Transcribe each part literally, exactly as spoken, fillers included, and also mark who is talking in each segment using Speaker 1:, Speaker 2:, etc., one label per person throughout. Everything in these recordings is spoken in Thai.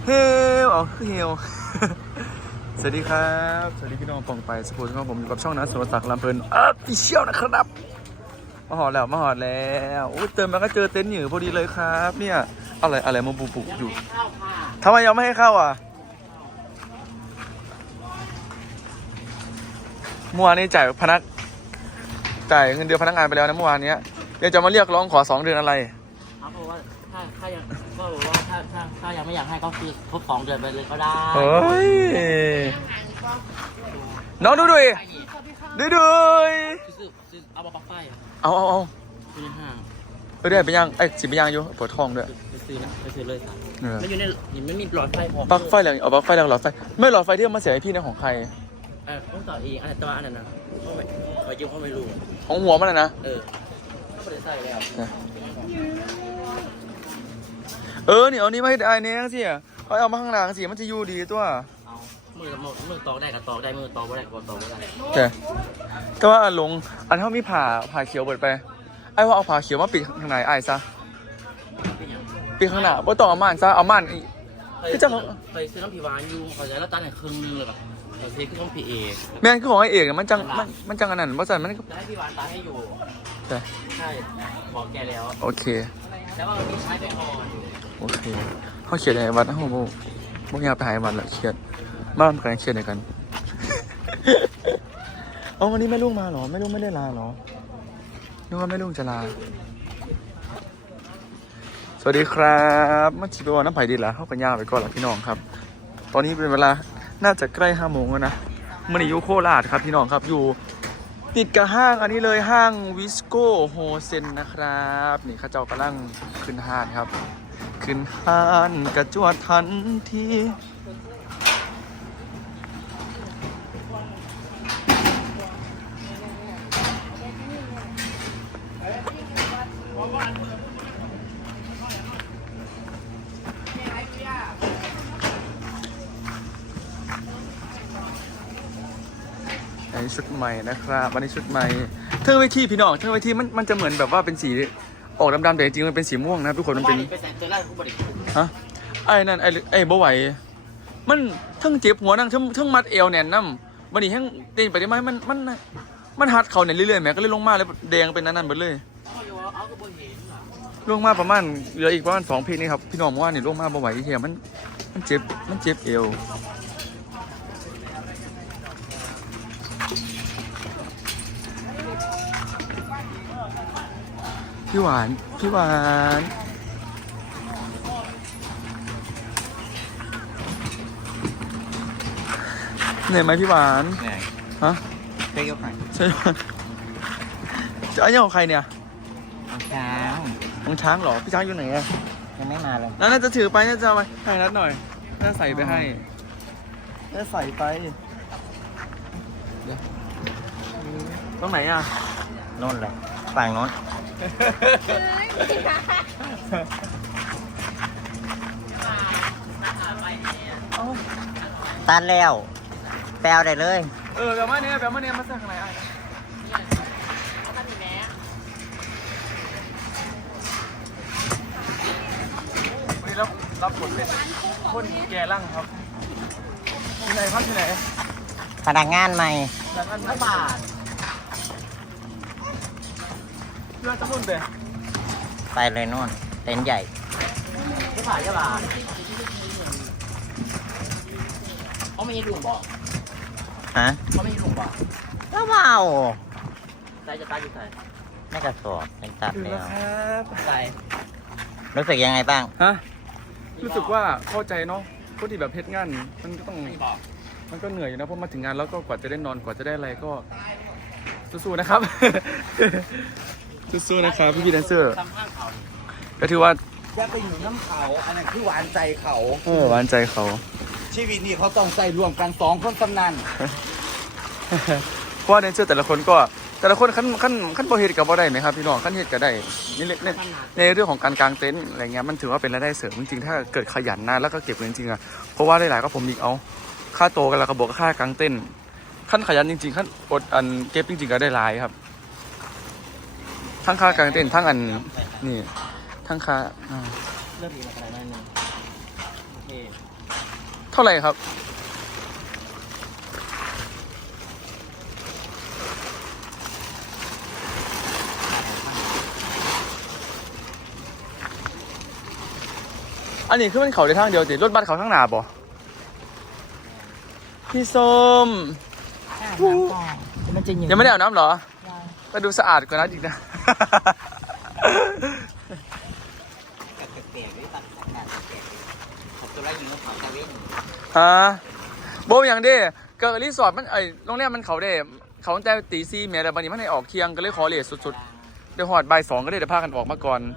Speaker 1: เฮลอ๋อคือเฮล สวัสดีครับสวัสดีพี่น้องปองไปสกูลของผมอยู่กับช่องนัทสุรศักดิ์ลำเพลินเออพี่เชี่ยวนะครับมาหอดแล้วมาหอดแล้วโอ้ยเติมมาก็เจอเต็นท์อยู่พอดีเลยครับเนี่ยอะไรอะไรมาปุบุอยู่ทำไมยังไม่ให้เข้าอ่ะเมื่อวานนี้จ่ายพนักจ่ายเงินเดือนพนักงานไปแล้วนะเมื่อวานนี้เดี๋ยวจะมาเรียกร้องขอสองเดือนอะไร
Speaker 2: เขาบอกว่าถ้าถ้ายังก็บอกว่าถ้าถ้าถ้ายังไม่อยากให้ก็คือครบสองเดือนไปเลยก็ได้
Speaker 1: เฮ้ยน้องดูดูดูดู
Speaker 2: ซื้อซื้อเอาปลั๊กไฟ
Speaker 1: เอาเอาเอา
Speaker 2: ซื้อห้าง
Speaker 1: ไปได้ไปย่างไอ้สิไปย่างอยู่ปวดท้องด้วย
Speaker 2: ไปซื้อนะไปซื้อเลยไม่อยู่ในนี่ไม่มีหลอดไฟพอ
Speaker 1: ปลั๊กไฟแล้วเอาปลั๊กไฟแล้วหลอดไฟไม่หลอดไฟที่มาเสียให้พี่นะของใคร
Speaker 2: เออต้องต่อเองอันนั้นตัวอันนั้นนะเขาไม่เขายืมเขาไม่รู้
Speaker 1: ของหัวมันนะ
Speaker 2: เออไม่ได้ใส่แล้ว
Speaker 1: เออเนี่ยเอานี้มาให้ไอ้เนี่ยสิเขาเอามาข้างหลังสิมันจะอยู่ดีตัว
Speaker 2: เอามือมือตอกได้กับตอกได้มือตอกไม่ได้ก็ตอกไม่ได้
Speaker 1: ใช่ก็ว่าลงอันเขามีผ่าผ่าเขียวเปิดไปไอ้ว่าเอาผ่าเขียวมาปิดข้างในไอ้ซะปิดข้างหน้าว่าต้องเอาม่านซะเอาม่าน
Speaker 2: ที่จะไปซื้อน้ำผีวานอยู่เขาจะแล้วตันไหนครึ่งนึงเลยแบบเขาซื้อคือน้ำผีเอก
Speaker 1: แม่งคือของไอ้เอกมันจังมันมันจังอันนั้นเพราะฉะนั้นมัน
Speaker 2: จะให้พี่วานตาให้อยู่
Speaker 1: ใช่
Speaker 2: ใช่บอกแกแล้ว
Speaker 1: โอเค
Speaker 2: แต่ว่ามันมีใช้ไปอ่อน
Speaker 1: โอเคเขาเขียนในวัดเขาบอกบอกอยากไปหายวัดแหละเขียนมาทำการเขียนในกันเอาวันนี้แม่ลุงมาเหรอแม่ลุงไม่ได้ลาเหรอนึกว่าแม่ลุงจะลาสวัสดีครับมาชิบะวันน้ำไผ่ดีละเข้ากันยาวไปก่อนละพี่น้องครับตอนนี้เป็นเวลาน่าจะใกล้ห้าโมงแล้วนะมันอยู่โคราชครับพี่น้องครับอยู่ติดกับห้างอันนี้เลยห้างวิสโก้โฮเซนนะครับนี่ข้าเจ้ากำลังขึ้นห้างครับขึ้นห้างกระจวดทันทีอันนี้ชุดใหม่นะครับอันนี้ชุดใหม่เท่าไว้ที่พี่น้องเท่าไว้ที่มันมันจะเหมือนแบบว่าเป็นสีออกดำๆแต่จริงๆมันเป็นสีม่วงนะทุกคนมันเป็นฮะไอ้นั่นไอ้ไอ้บ่ไหวมันทั้งเจ็บหัวนั่งทั้งทั้งมัดเอวแน่นน้ำวันนี้แห้งเต้นไปได้ไหมมันมันมันหัดเข่าเนี่ยเรื่อยๆแม่ก็เลยลงมาเลยแดงเป็นนั่นนั่นหมดเลยลงมาประมาณเหลืออีกประมาณสองเพลงนี่ครับพี่น้องว่านี่ลงมาบ่ไหวที่เหี้ยมันมันเจ็บมันเจ็บเอวพี่หวานพี่หวานเหนื่อยไหมพี่หวาน
Speaker 2: เหนื่อย
Speaker 1: ฮะ
Speaker 2: ใช่ยกใคร
Speaker 1: ใช่จะอันนี้ของใครเนี่ย
Speaker 2: ของช้าง
Speaker 1: ของช้างเหรอพี่ช้างอยู่ไหนอะ
Speaker 2: ยังไม่มาเลย
Speaker 1: น่าจะถือไปน่าจะไปให้นัดหน่อยน่าใส่ไปให้น่าใส่ไปเดี๋ยวตรงไหนอะ
Speaker 2: โน่นเลยฝั่งโน้นตันแล้วแปลวได้เลย
Speaker 1: เออแบบว่าเนี่ยแบบว่าเนี่ยมาสั่งอะไรไอ้วันนี้รับรับบทเป็นคนแก่ร่างครับที่ไหนครับที่ไหน
Speaker 2: พนักงานใหม่
Speaker 1: พนักงานไม่บาทเรื่องจะมุ่นไป
Speaker 2: ไปเลยโน่นเต็นท์ใหญ่ไม่ผ่านใช่ป่ะเขาไม่ยืดหลุมบอกฮะเขาไม่ยืดหลุมบอกแล้วเปล่าใจจะตายอยู่ไหนไม่กระสอบเป็นตัดแล้วใจรู้สึกยังไงบ้าง
Speaker 1: ฮะรู้สึกว่าเข้าใจเนาะคนที่แบบเพชรงานมันก็ต้องมันก็เหนื่อยอยู่นะเพราะมาถึงงานแล้วก็กว่าจะได้นอนกว่าจะได้อะไรก็สู้ๆนะครับสู้ๆนะครับพี่พี่แดนเซอร์ก็ถือว่า
Speaker 3: จะไปอยู่น้ำเขาอันนั้นคือหวานใจเขา
Speaker 1: เออหวานใจเขา
Speaker 3: ชีวิตนี้เขาต้องใส่รวมกันสองคนกำนัน
Speaker 1: เพราะว่าแดนเซอร์แต่ละคนก็แต่ละคนขั้นขั้นขั้นโปรเหตุกับบ่ได้ไหมครับพี่น้องขั้นเหตุก็ได้นี่ในในเรื่องของการกางเต็นท์อะไรเงี้ยมันถือว่าเป็นรายได้เสริมจริงๆถ้าเกิดขยันนะแล้วก็เก็บเงินจริงๆอ่ะเพราะว่าหลายๆก็ผมอีกเอาค่าโตกันแล้วก็บอกค่ากางเต็นท์ขั้นขยันจริงๆขั้นอดอันเก็บจริงๆก็ได้หลายครับทั้งค่ากางเต็นท์ทั้งอันนี่ทั้งค่า
Speaker 2: เริ่มมีอะไรนั่นนึง
Speaker 1: เท่าไหร่ครับอันนี้คือมันเขาในทางเดียวติรถบัสเขาข้างหน้าบ่พี่ส้ม
Speaker 2: มันจะหยืด
Speaker 1: ยังไม่ได้อาบน้ำเหรอก็ดูสะอาดกว่านั้นอีกนะ
Speaker 2: เปียกด้วยตัดสักแบบเปียกผมตัวแรกยิงแล้วเขาจะวิ่ง
Speaker 1: ฮะโบอย่างเด้เกิดรีสอร์ทมันไอ้โรงแรมมันเขาเด้เขาตั้งแต่ตีสี่เมียแต่บันนี้มันให้ออกเที่ยงก็เลยขอเลทสุดๆเดี๋ยวหอดบ่ายสองก็ได้เดี๋ยวพากันออกมาก่อน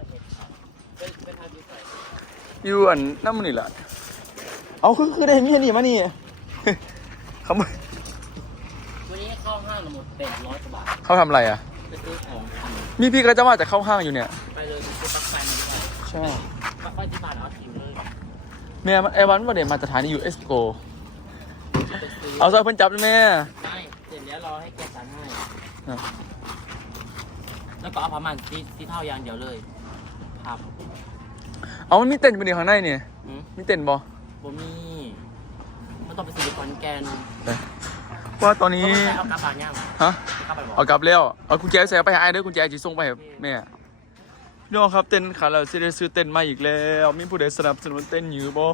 Speaker 1: อยู่อันนั่นมันนี่แหละเอาคือคือได้มีอันนี้มานี่ เขา
Speaker 2: วันนี้เข้าห้างหมดแปดร้อยกว่าบาท
Speaker 1: เขาทำอะไรอ่ะ
Speaker 2: ไปซื้อของ
Speaker 1: มีพี่ก็จะว่าจะเข้าห้างอยู่เนี่ย
Speaker 2: ไปเลยซื้อปลั๊กไฟมาด้วย
Speaker 1: ใช่
Speaker 2: ปลั๊กไฟที่บ้านเอาทิ้งเลย
Speaker 1: เมียไอ้วันวันเดี๋ยวมาสถานียูเอสโก
Speaker 2: ไปซื้อ
Speaker 1: เอาซอยเพิ่นจับเลยแม่
Speaker 2: ไม่เสร็จแล้วรอให้แกสั่งให้
Speaker 1: อ่ะ
Speaker 2: แล้วก็เอาประมาณที่ที่เท่ายางเดียวเลยครับ
Speaker 1: เอามันมีเต็นท์อยู่ในข้างในนี่
Speaker 2: อืม
Speaker 1: มีเต็นท์บ่
Speaker 2: บ่มีมันต้องไปซื้อคอนแกน
Speaker 1: ว่าตอนนี้
Speaker 2: เอากระบะย่าง
Speaker 1: ฮะ
Speaker 2: กระบะบอก
Speaker 1: เอากลับแล้วเอากุญแจใส่ไปหาไอ้เด้อกุญแจจีส่งไปให้แม่น้องครับเต้นขาเราสิได้ซื้อเต้นมาอีกแล้วมีผู้ใดสนับสนุนเต้นอยู่บ่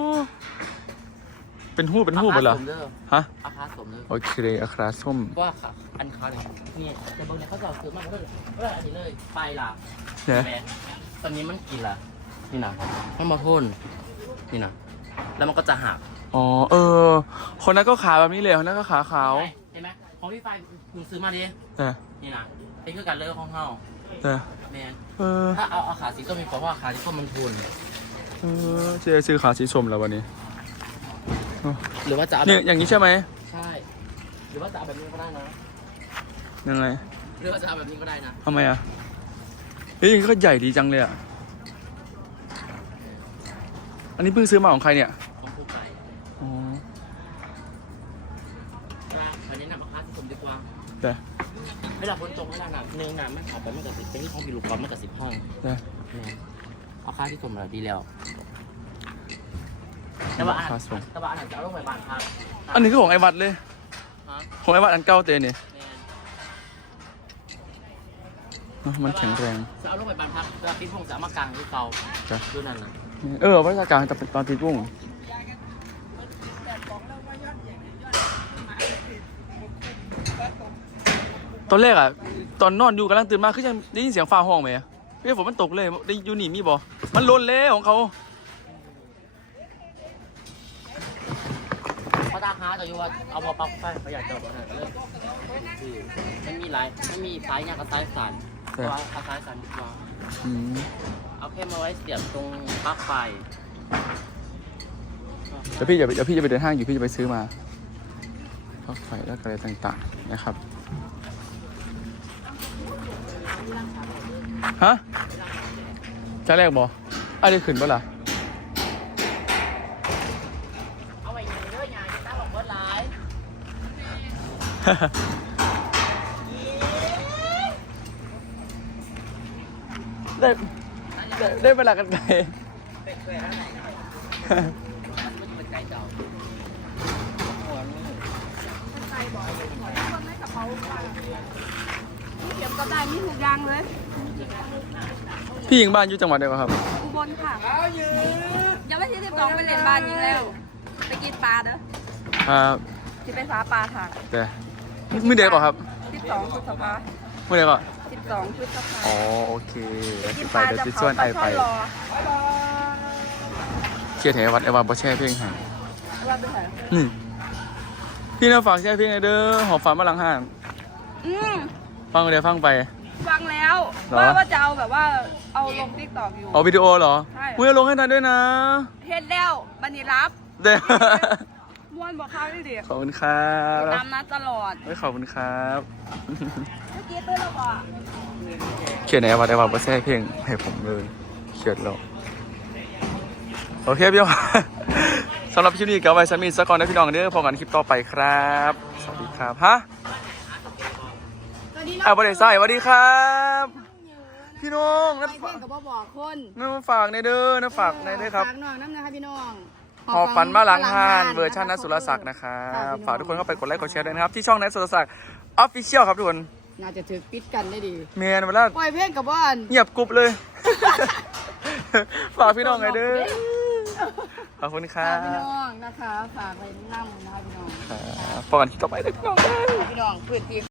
Speaker 1: เป็นหู้เป็นหู้บ่ล่ะฮะ
Speaker 2: อาคาสมเลย
Speaker 1: โอเคอัคราส้ม
Speaker 2: ว่าค่ะอันเขาเนี่ยเนี่ยแต่บางเนี่ยเขาจะเอาซื้อมาเพื่อเพื่ออันนี้เลยไปล่ะ
Speaker 1: เนี่ย
Speaker 2: แหมตอนนี้มันกินล่ะนี่นะมันมาพ่นนี่นะแล้วมันก็จะหัก
Speaker 1: อ๋อเออคนนั้นก็ขาแบบนี้เลยคนนั้นก็ขาขาว
Speaker 2: เห็นไหมของพี่ไฟหนูซื้อมาดิ
Speaker 1: แต่
Speaker 2: นี่นะเป็นคือการเลิกของเฮา
Speaker 1: แต่
Speaker 2: แมน
Speaker 1: เออ
Speaker 2: ถ้าเอาเอาขาสีส้มมีเพราะว่าขาสีส้มมันพูน
Speaker 1: เออเจะซื้อขาสีส้มแล้ววันนี้
Speaker 2: หรือว่าจะเอา
Speaker 1: เนี่ยอย่างนี้ใช่ไหม
Speaker 2: ใช่ หรือว่าจะเอาแบบนี้ก็ได้นะ
Speaker 1: ยังไง
Speaker 2: หรือว่าจะเอาแบบนี้ก็ได้นะ
Speaker 1: ทำไมอ่ะเฮ้ยอย่างนี้ก็ใหญ่ดีจังเลยอ่ะอันนี้เพิ่งซื้อมาของใครเนี่ย
Speaker 2: ของผู้ไป
Speaker 1: อ๋อ
Speaker 2: ว่าอันนี้นำเอาขาสีส้มดีกว่า
Speaker 1: แต่
Speaker 2: เวลาฝนตกเวลาหนาวเนื้อหนาวมันขับไปมันกับสิบเป็นที่ห้องมีลูกบอลมันกับสิบห้อง
Speaker 1: แต่
Speaker 2: แมนเอาขาที่ส้มเราดีแล้วแต่ว่าอัน
Speaker 1: ขาส้ม
Speaker 2: แต่ว่าอันไหนจะเอาลงไปบานครับ
Speaker 1: อันนี้ก็ของไอ้วัดเลย
Speaker 2: ฮะ
Speaker 1: ของไอ้วัดอันเก่าเตนี่
Speaker 2: แมน
Speaker 1: เนอะมันแข็งแรง
Speaker 2: จะเอาลงไปบานพักเวลาพี่พงษ์จะเอามากางที่เก่า
Speaker 1: จ้ะ
Speaker 2: ดูนั่นนะ
Speaker 1: เออวัฒนการแต่เป็นตอนตีกุ้งตอนแรกอ่ะ ตอนนอนอยู่กำลังตื่นมาคือยังได้ยินเสียงฟ้าห้องไหมเฮ้ยฝนมันตกเลยได้อยู่นี่มีบ่มันล้นแล้วของเขา
Speaker 2: เขาตามหาแต่อยู่ว่าเอามาปักไฟเขาอยากจะบอกอะไรเลยคือไม่มีลายไม่มีสายยางกับสายสันเพราะว่าเอาสายสันดีกว่า
Speaker 1: อืม
Speaker 2: เอาแค่มาไว้เสียบตรงปลั๊กไฟ
Speaker 1: เดี๋ยวพี่จะเดี๋ยวพี่จะไปเดินห้างอยู่พี่จะไปซื้อมาปลั๊กไฟแล้วก็อะไรต่างๆนะครับฮะจะแรกบ่อะไรขึ้นบ่ล่ะ
Speaker 2: เอาไว้ยังเยอะยังจะตั้งบอกเมื่อไร
Speaker 1: ได้ได้ได้เวลากันไกล
Speaker 2: เป็นเคยแล้วไหนนะมันเป็นไก่เก่าหัวนี่
Speaker 4: เก็บก็ได้มีทุกอย่างเลย
Speaker 1: พี่หญิงบ้านอยู่จังหวัดใดวะครับ
Speaker 4: อุบลค่ะยังไม่ที่สิบสองไปเล่นบ้านยิงแล้ว ไปกินปลาเด้อ
Speaker 1: ครับ
Speaker 4: ที่ไปสาปลาค่ะ
Speaker 1: แต่มือเดียวเปล่าครับ
Speaker 4: สิบสองพฤษภา
Speaker 1: มือเดียวเปล่า
Speaker 4: สิบสองพฤษภา
Speaker 1: อ๋อโอเคแล้ว
Speaker 4: กิ
Speaker 1: จะ
Speaker 4: น
Speaker 1: ไป
Speaker 4: ปลา
Speaker 1: เดี๋ยว
Speaker 4: จะ
Speaker 1: ติด
Speaker 4: เผา
Speaker 1: ส่วน
Speaker 4: ป
Speaker 1: ไอ
Speaker 4: ลา
Speaker 1: ไป
Speaker 4: ช่อนรอ
Speaker 1: เชียร์แถววัดไอวาบ่แช่เพียงห่าง
Speaker 4: ว่าไปไหน
Speaker 1: นี่พี่น่าฝากแช่เพียงไอเด้อหอบฝันมาหลังห้าง
Speaker 4: อืม
Speaker 1: ฟังเดี๋ยวฟังไป
Speaker 4: ฟังแล้ว
Speaker 1: เหรอ
Speaker 4: ว่าว่าจะเอาแบบว่าเอาลงติ๊กต็อกอยู่
Speaker 1: เอาวิดีโอเหรอ
Speaker 4: ใช่
Speaker 1: มึงจะลงให้ทันด้วยนะ
Speaker 4: เฮ็ดแล้วบันนี้รับ
Speaker 1: เด้อ
Speaker 4: ม้วนบอกข้าวได้ดิ
Speaker 1: ขอบคุณครับ
Speaker 4: ตามนัดตลอด
Speaker 1: ไม่ขอบคุณครับ
Speaker 4: เมื่อกี้ตื้อเราบอก
Speaker 1: เขียนในวัดไอวาบ่แช่เพียงให้ผมเลยเขียนแล้วโอเคพี่น้อง สำหรับคลิปนี้ก็เอาไว้สมิธสักก่อนนะพี่น้องเด้อพบกันคลิปต่อไปครับ สวัสดีครับฮะอ่าบริษัทสวัสดีครับ พี่น้อง
Speaker 4: ไป
Speaker 1: นะ
Speaker 4: เพ่งกับบ่บอกคน
Speaker 1: น้าฝากในเด้อนะฝากในเด้อครับ
Speaker 4: ฝากน้องน้ำนะคะพี่น้อง
Speaker 1: หอบฝันมาหลังห้านเวอร์ชันนัทสุรศักดิ์นะครับฝากทุกคนเข้าไปกดไลค์กดแชร์ด้วยนะครับ ที่ช่องนัทสุรศักดิ์ออฟฟิเชียลครับทุกคน
Speaker 5: น่าจะถือปิดกันได้ดี
Speaker 1: เมียนเวลา
Speaker 5: ปล่อยเพลงกับบ้าน
Speaker 1: เงียบกรุบเลย ฝากพี่น้องไงเด้อขอบคุณครั
Speaker 5: ฝาก
Speaker 1: บ
Speaker 5: พี่น้องนะคะฝากไปนั่งนะคะพี่น้อง
Speaker 1: พอกันที่ต่อไปเลยพี่น้อง
Speaker 5: พี่น้องพื้นที่